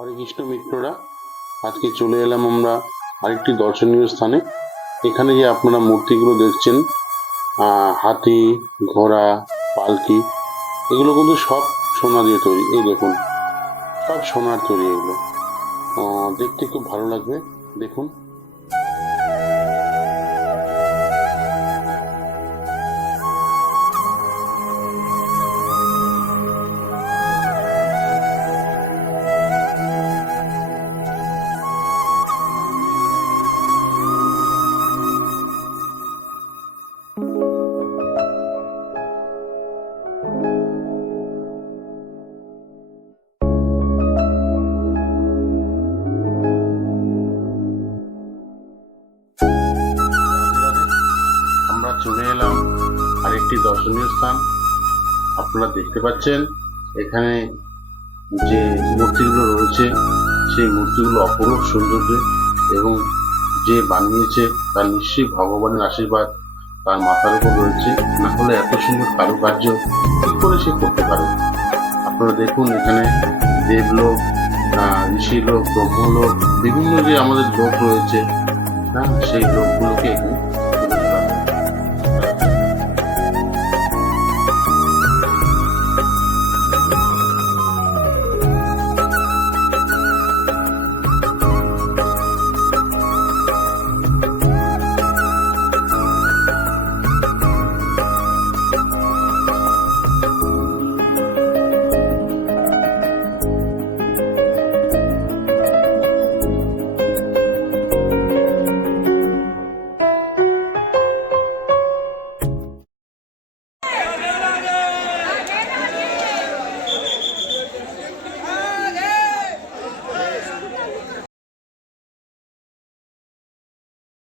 হরে কৃষ্ণ মিত্ররা, আজকে চলে এলাম আমরা আরেকটি দর্শনীয় স্থানে। এখানে যে আপনারা মূর্তিগুলো দেখছেন হাতি, ঘোড়া, পালকি, এগুলো কিন্তু সব সোনা দিয়ে তৈরি। এই দেখুন, সব সোনার তৈরি এগুলো। দেখতে খুব ভালো লাগবে। দেখুন চলে এলাম। আরেকটি দর্শনীয় স্থান। আপনারা দেখতে পাচ্ছেন এখানে যে মূর্তিগুলো রয়েছে সেই মূর্তিগুলো অপরূপ সৌন্দর্য এবং যে বানিয়েছে তার নিশ্চয়ই ভগবানের আশীর্বাদ তার মাথার উপর রয়েছে। না হলে এত সুন্দর কারুকার্য কি করে সে করতে পারে? আপনারা দেখুন এখানে দেবলোক আহ, ঋষিলোক ব্রহ্মলোক বিভিন্ন যে আমাদের লোক রয়েছে হ্যাঁ সেই লোকগুলোকে এখানে